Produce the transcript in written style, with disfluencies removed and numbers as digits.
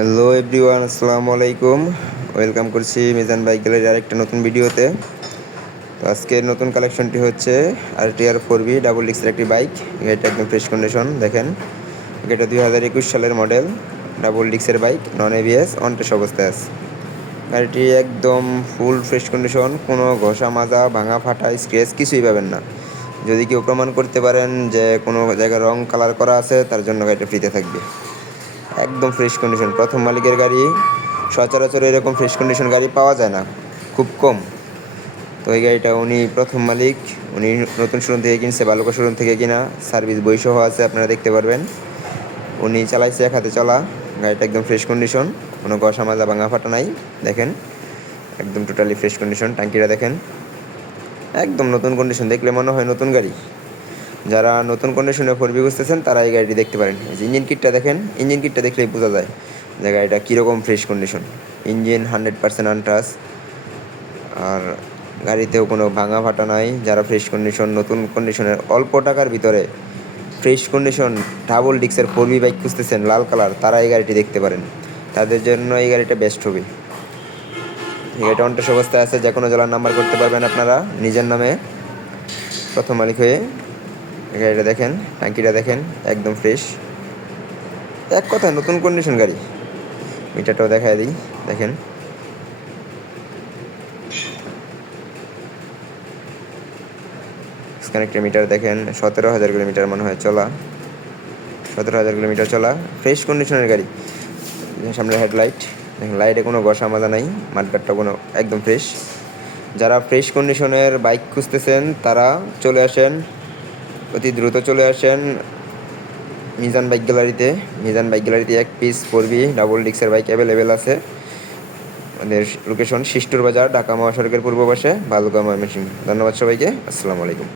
Hello everyone, আসসালামু আলাইকুম। Welcome করছি মিজান বাইক গ্যালারির আরেকটা নতুন ভিডিওতে। তো আজকের নতুন কালেকশনটি হচ্ছে RTR 4V ডাবল ডিক্সের একটি বাইক। এটা একদম ফ্রেশ কন্ডিশন দেখেন। এটা 2021 সালের মডেল, ডাবল ডিক্সের bike, non ABS, on test অবস্থায় আছে। গাড়িটি একদম ফুল ফ্রেশ কন্ডিশন, কোনো ঘষা মাজা ভাঙা ফাটা স্ক্র্যাচ কিছুই পাবেন না। যদি কেউ প্রমাণ করতে পারেন যে কোনো জায়গায় রং কালার করা আছে, তার জন্য গাড়িটা ফ্রিতে থাকবে। একদম ফ্রেশ কন্ডিশন, প্রথম মালিকের গাড়ি। সচরাচর এরকম ফ্রেশ কন্ডিশন গাড়ি পাওয়া যায় না, খুব কম। তো এই গাড়িটা উনি প্রথম মালিক, উনি নতুন শোরুম থেকে কিনছে, বালুকা শোরুম থেকে কিনা। সার্ভিস বইসহ আছে, আপনারা দেখতে পারবেন। উনি চালাইছে এক হাতে চলা। গাড়িটা একদম ফ্রেশ কন্ডিশন, কোনো ঘষা মাজা ভাঙা ফাটা নাই। দেখেন একদম টোটালি ফ্রেশ কন্ডিশন। ট্যাঙ্কিটা দেখেন একদম নতুন কন্ডিশন, দেখলে মনে হয় নতুন গাড়ি। যারা নতুন কন্ডিশনে 4V খুঁজতেছেন তারা এই গাড়িটি দেখতে পারেন। এই যে ইঞ্জিন কিটটা দেখেন, ইঞ্জিন কিটটা দেখলেই বোঝা যায় যে গাড়িটা কীরকম ফ্রেশ কন্ডিশন। ইঞ্জিন 100% আনটাচ, আর গাড়িতেও কোনো ভাঙা ফাটা নাই। যারা ফ্রেশ কন্ডিশন, নতুন কন্ডিশনের অল্প টাকার ভিতরে ফ্রেশ কন্ডিশন ডাবল ডিক্সের 4V বাইক খুঁজতেছেন লাল কালার, তারা এই গাড়িটি দেখতে পারেন। তাদের জন্য এই গাড়িটা বেস্ট হবে। এই গাড়িটা অন টেস্ট অবস্থায় আছে, যে কোনো জেলার নাম্বার করতে পারবেন আপনারা নিজের নামে প্রথম মালিক হয়ে। গাড়িটা দেখেন, ট্যাঙ্কিটা দেখেন একদম ফ্রেশ, এক কথায় নতুন কন্ডিশন গাড়ি। মিটারটাও দেখায় দিই, দেখেন কানেক্টের মিটার দেখেন, 17,000 কিলোমিটার মনে হয় চলা, 17,000 কিলোমিটার চলা, ফ্রেশ কন্ডিশনের গাড়ি। সামনে হেডলাইট দেখেন, লাইটে কোনো ঘষা মাজা নাই, মাঠগাটটা কোনো একদম ফ্রেশ। যারা ফ্রেশ কন্ডিশনের বাইক খুঁজতেছেন তারা চলে আসেন, অতি দ্রুত চলে আসেন মিজান বাইক গ্যালারিতে। মিজান বাইক গ্যালারিতে এক পিস 4V ডাবল ডিক্সের বাইক অ্যাভেলেবেল আছে। আমাদের লোকেশন শিষ্টুর বাজার, ঢাকা মহাসড়কের পূর্ব পাশে, ভালুকা ময়মনসিংহ। ধন্যবাদ সবাইকে, আসসালামু আলাইকুম।